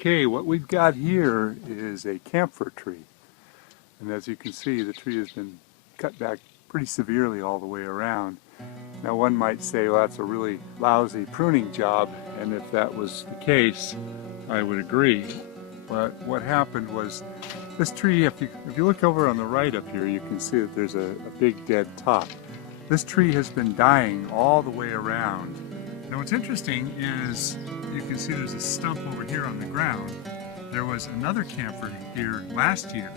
Okay, what we've got here is a camphor tree. And as you can see, the tree has been cut back pretty severely all the way around. Now one might say, well, that's a really lousy pruning job, and if that was the case, I would agree. But what happened was, this tree, if you look over on the right up here, you can see that there's a big dead top. This tree has been dying all the way around. Now what's interesting is, you can see there's a stump over here on the ground. There was another camphor here last year,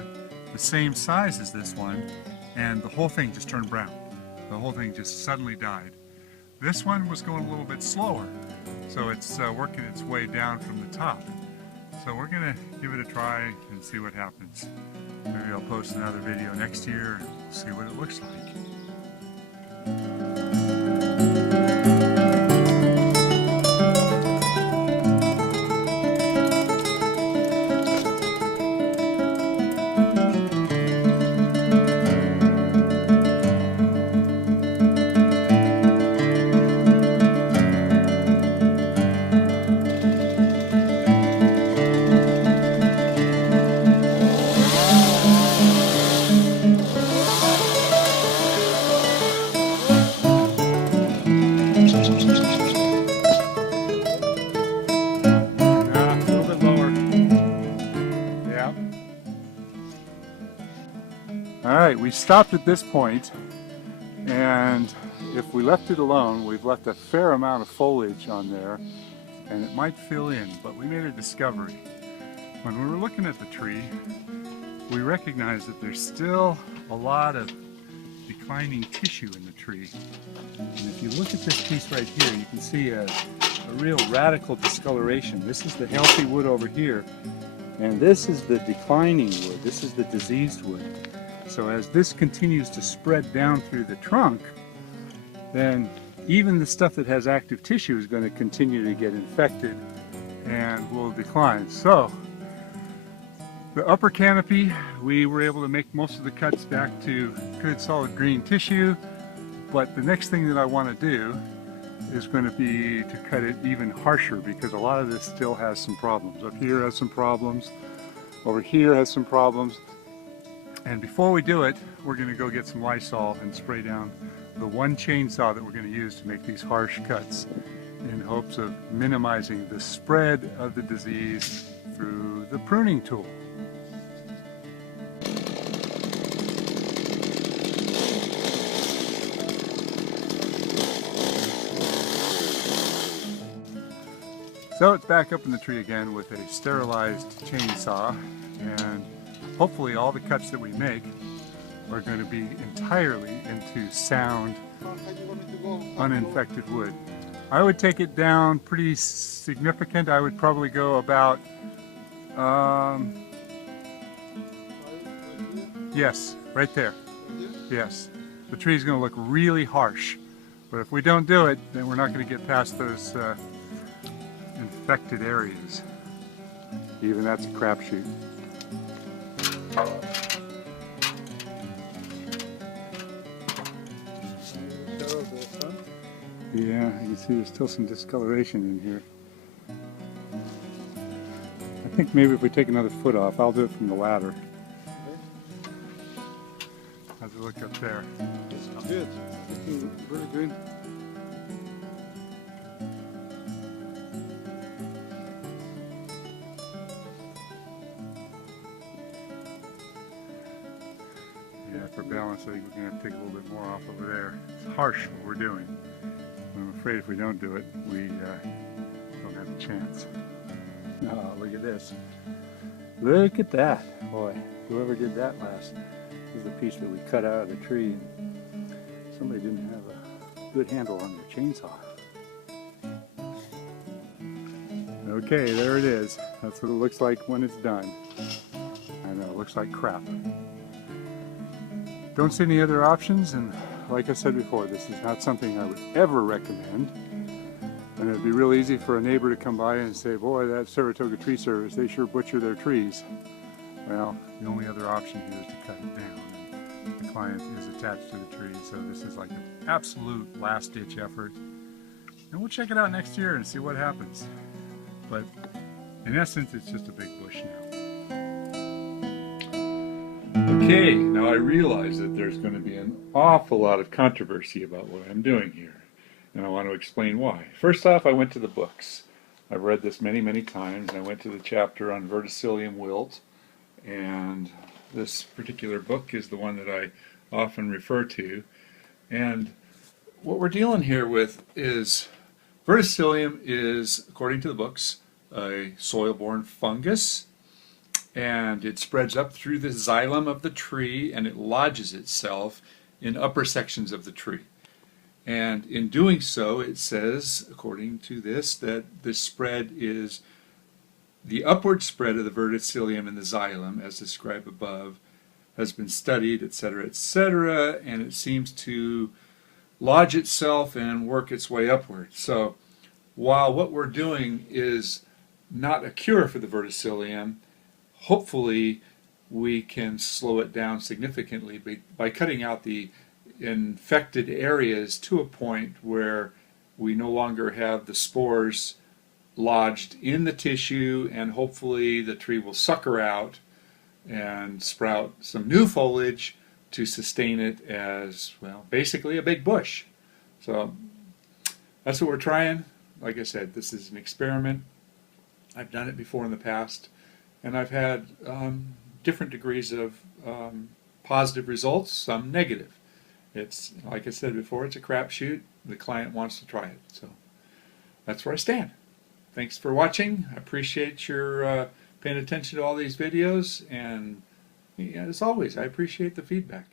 the same size as this one, and the whole thing just turned brown. The whole thing just suddenly died. This one was going a little bit slower, so it's working its way down from the top. So we're gonna give it a try and see what happens. Maybe I'll post another video next year and see what it looks like. Alright, we stopped at this point, and if we left it alone, we've left a fair amount of foliage on there, and it might fill in, but we made a discovery. When we were looking at the tree, we recognized that there's still a lot of declining tissue in the tree. And if you look at this piece right here, you can see a real radical discoloration. This is the healthy wood over here, and this is the declining wood. This is the diseased wood. So as this continues to spread down through the trunk, then even the stuff that has active tissue is going to continue to get infected and will decline. So the upper canopy, we were able to make most of the cuts back to good solid green tissue, but the next thing that I want to do is going to be to cut it even harsher, because a lot of this still has some problems. Up here has some problems, over here has some problems. And before we do it, we're going to go get some Lysol and spray down the one chainsaw that we're going to use to make these harsh cuts, in hopes of minimizing the spread of the disease through the pruning tool. So it's back up in the tree again with a sterilized chainsaw, and hopefully all the cuts that we make are going to be entirely into sound, uninfected wood. I would take it down pretty significant. I would probably go about, yes, right there. Yes. The tree's going to look really harsh, but if we don't do it, then we're not going to get past those infected areas. Even that's a crapshoot. Yeah, you can see there's still some discoloration in here. I think maybe if we take another foot off, I'll do it from the ladder. How's it look up there? It's good. Looking very good. Yeah, for balance, I think we're going to have to take a little bit more off over there. It's harsh what we're doing. I'm afraid if we don't do it, we don't have a chance. Oh, look at this. Look at that. Boy, whoever did that last, this is the piece that we cut out of the tree. Somebody didn't have a good handle on their chainsaw. Okay, there it is. That's what it looks like when it's done. I know, it looks like crap. Don't see any other options, and like I said before, this is not something I would ever recommend. And it'd be real easy for a neighbor to come by and say, boy, that Saratoga Tree Service, they sure butcher their trees. Well, the only other option here is to cut it down. And the client is attached to the tree, so this is like an absolute last-ditch effort. And we'll check it out next year and see what happens. But In essence, it's just a big bush now. Okay, now I realize that there's going to be an awful lot of controversy about what I'm doing here, and I want to explain why. First off, I went to the books. I've read this many, many times. I went to the chapter on verticillium wilt, and this particular book is the one that I often refer to. And what we're dealing here with is verticillium is, according to the books, a soil-borne fungus, and it spreads up through the xylem of the tree and it lodges itself in upper sections of the tree. And in doing so, it says, according to this, that the spread is the upward spread of the verticillium in the xylem, as described above, has been studied, etc., and it seems to lodge itself and work its way upward. So while what we're doing is not a cure for the verticillium, hopefully we can slow it down significantly by cutting out the infected areas to a point where we no longer have the spores lodged in the tissue, and hopefully the tree will sucker out and sprout some new foliage to sustain it as, well, basically a big bush. So that's what we're trying. Like I said, this is an experiment. I've done it before in the past, and I've had different degrees of positive results, some negative. It's, like I said before, it's a crapshoot. The client wants to try it. So that's where I stand. Thanks for watching. I appreciate your paying attention to all these videos, and as always, I appreciate the feedback.